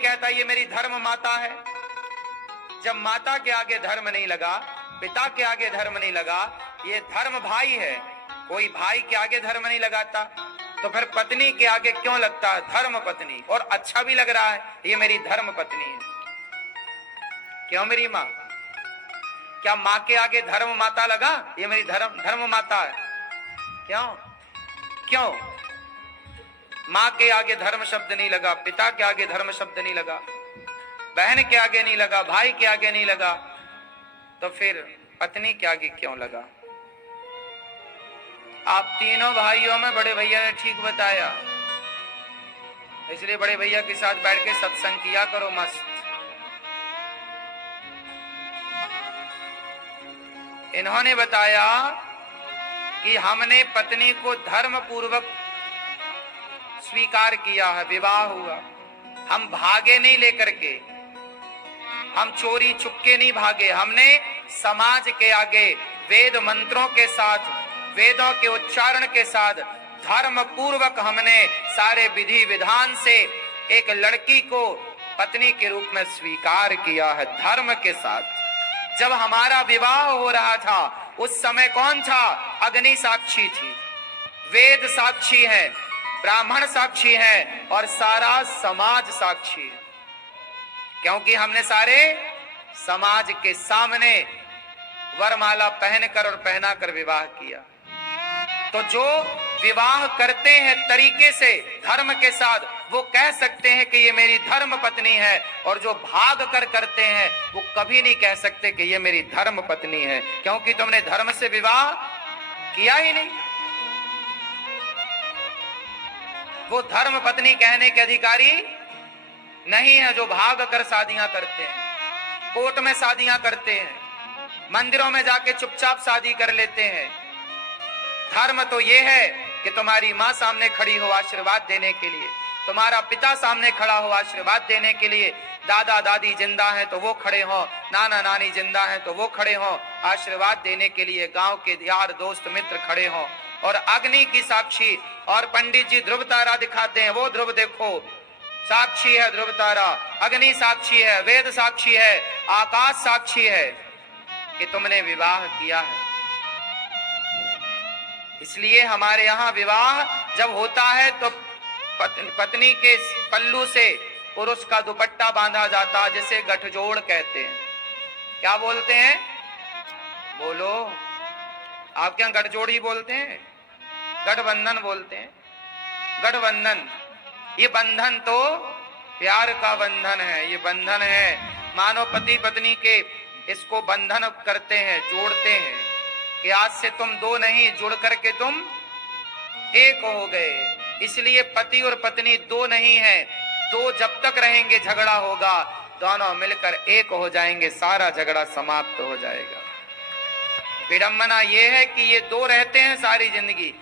कहता ये मेरी धर्म माता है। जब माता के आगे धर्म नहीं लगा, पिता के आगे धर्म नहीं लगा, ये धर्म भाई है, कोई भाई के आगे धर्म नहीं लगाता, तो फिर पत्नी के आगे क्यों लगता है धर्म पत्नी? और अच्छा भी लग रहा है, ये मेरी धर्म पत्नी है। क्यों मेरी माँ? क्या माँ के आगे धर्म माता लगा? ये मेरी धर्म माता है। क्यों? क्यों? माँ के आगे धर्म शब्द नहीं लगा, पिता के आगे धर्म शब्द नहीं लगा, बहन के आगे नहीं लगा, भाई के आगे नहीं लगा, तो फिर पत्नी के आगे क्यों लगा? आप तीनों भाइयों में बड़े भैया ने ठीक बताया, इसलिए बड़े भैया के साथ बैठ के सत्संग किया करो मस्त। इन्होंने बताया कि हमने पत्नी को धर्म पूर्वक स्वीकार किया है, विवाह हुआ, हम भागे नहीं लेकर के, हम चोरी छुपके नहीं भागे, हमने समाज के आगे वेद मंत्रों के साथ, वेदों के उच्चारण के साथ धर्म पूर्वक हमने सारे विधि विधान से एक लड़की को पत्नी के रूप में स्वीकार किया है, धर्म के साथ। जब हमारा विवाह हो रहा था उस समय कौन था? अग्नि साक्षी थी, वेद साक्षी है, ब्राह्मण साक्षी है और सारा समाज साक्षी है, क्योंकि हमने सारे समाज के सामने वरमाला पहनकर और पहनाकर विवाह किया। तो जो विवाह करते हैं तरीके से धर्म के साथ, वो कह सकते हैं कि ये मेरी धर्म पत्नी है, और जो भाग कर करते हैं वो कभी नहीं कह सकते कि ये मेरी धर्म पत्नी है, क्योंकि तुमने धर्म से विवाह किया ही नहीं। वो धर्म पत्नी कहने के अधिकारी नहीं है जो भाग कर शादियां करते हैं, कोर्ट में शादियां करते हैं, मंदिरों में जाके चुपचाप शादी कर लेते हैं। धर्म तो ये है कि तुम्हारी माँ सामने खड़ी हो आशीर्वाद देने के लिए, तुम्हारा पिता सामने खड़ा हो आशीर्वाद देने के लिए, दादा दादी जिंदा हैं तो वो खड़े हो, नाना नानी जिंदा हैं तो वो खड़े हो आशीर्वाद देने के लिए, गांव के यार दोस्त मित्र खड़े हो, और अग्नि की साक्षी, और पंडित जी ध्रुव तारा दिखाते हैं, वो ध्रुव देखो साक्षी है, ध्रुव तारा, अग्नि साक्षी है, वेद साक्षी है, आकाश साक्षी है कि तुमने विवाह किया है। इसलिए हमारे यहाँ विवाह जब होता है तो पत्नी के पल्लू से पुरुष का दुपट्टा बांधा जाता, जिसे गठजोड़ कहते हैं। क्या बोलते हैं? बोलो, आप क्या गठजोड़ ही बोलते हैं? गठबंधन बोलते हैं। गठबंधन, ये बंधन तो प्यार का बंधन है, ये बंधन है, मानो पति पत्नी के इसको बंधन करते हैं, जोड़ते हैं कि आज से तुम दो नहीं, जुड़ करके तुम एक हो गए। इसलिए पति और पत्नी दो नहीं है, दो जब तक रहेंगे झगड़ा होगा, दोनों मिलकर एक हो जाएंगे, सारा झगड़ा समाप्त हो जाएगा। विडंबना ये है कि ये दो रहते हैं सारी जिंदगी,